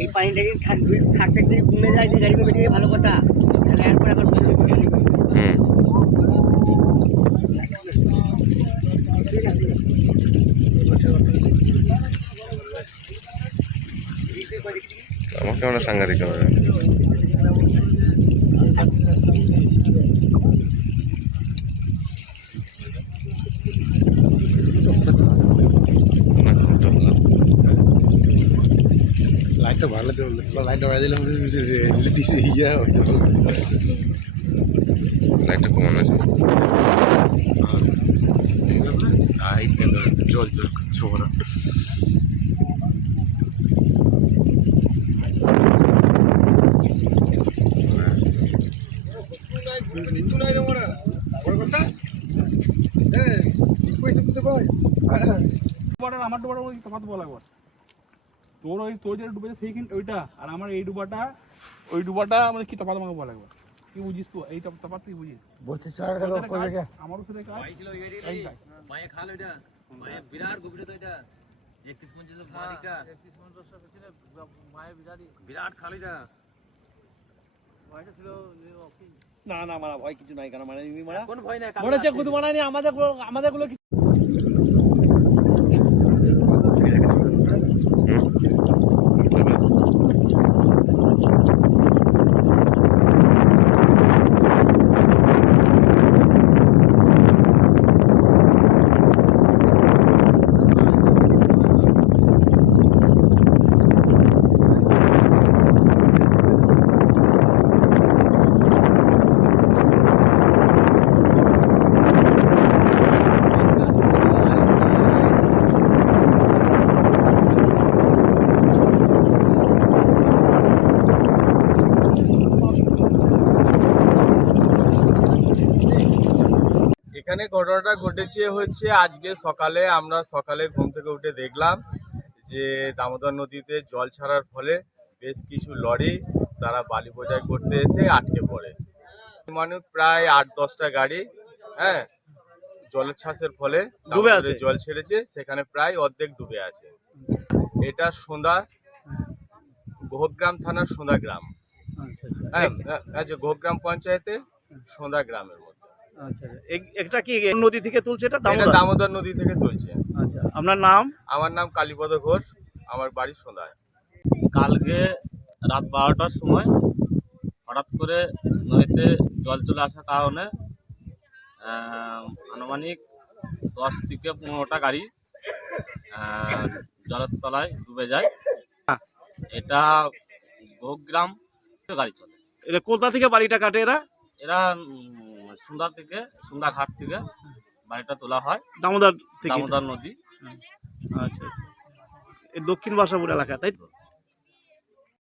এই পানিটা যদি থাকবে থাকতে থাকতে কমে যায়, যে গাড়ি কমে ভালো কথা, তাহলে আবার আমাকে আমরা সাংঘাতিক লাইটটা বাড়াই দিলে ইলেকট্রিসি ইয়ে লাইটটা কমানো আছে লাইট জল জল করছে ওরা আমার ডুবাটার মধ্যে তফাৎ বলা একবার তোর ওই তোর যেটা ডুবেছে সেইখান ওইটা। আর আমার এই ডুবাটা ওই ডুবাটা মানে কি তফাৎ আমাকে বলা একবার? কি বুঝিস তো এই তফ- তফাৎ তুই বুঝিস? আমারও সাথে কাজ। এই কাজ। মায়ে খাল ওইটা। মায়ে বিরাট গভীর তো এটা একত্রিশ পঞ্চাশ মালিকটা বিরাট খাল ওইটা। না না মারা ভয় কিছু নাই কেন? মানে মারা। কোন ভয় নাই মনে হচ্ছে আমাদেরগুলো আমাদেরগুলো এখানে ঘটনাটা ঘটেছে হচ্ছে আজকে সকালে। আমরা সকালে ঘুম থেকে উঠে দেখলাম যে দামোদর নদীতে জল ছাড়ার ফলে বেশ কিছু লরি তারা বালি বোঝাই করতে এসে আটকে পড়ে। মানুষ প্রায় আট দশটা গাড়ি হ্যাঁ জলের ছাসের ফলে ডুবে আছে। জল ছেড়েছে সেখানে প্রায় অর্ধেক ডুবে আছে। এটা সন্ধ্যা গোহগ্রাম থানার সন্ধ্যা গ্রাম। আচ্ছা আচ্ছা। হ্যাঁ আচ্ছা গোহগ্রাম পঞ্চায়েতে সন্ধ্যা গ্রামের আচ্ছা এ- এটা কি নদী থেকে তুলছে এটা? দামোদর? দামোদর নদী থেকে চলছে আচ্ছা আপনার নাম? আমার নাম কালীপদ ঘোষ আমার বাড়ি সন্ধ্যায় কালকে রাত বারোটার সময় হঠাৎ করে নদীতে জল চলে আসার কারণে আনুমানিক দশ থেকে পনেরোটা গাড়ি জলের তলায় ডুবে যায়। এটা গোগ্রাম গাড়ি চলে। এটা কোথা থেকে বাড়িটা কাটে এরা? এরা উম, সুন্দা থেকে সুন্দর ঘাট থেকে বাড়িটা তোলা হয়। দামোদর থেকে? দামোদর নদী। আচ্ছা আচ্ছা। এই দক্ষিণ বাসাপুর এলাকা তাই তো?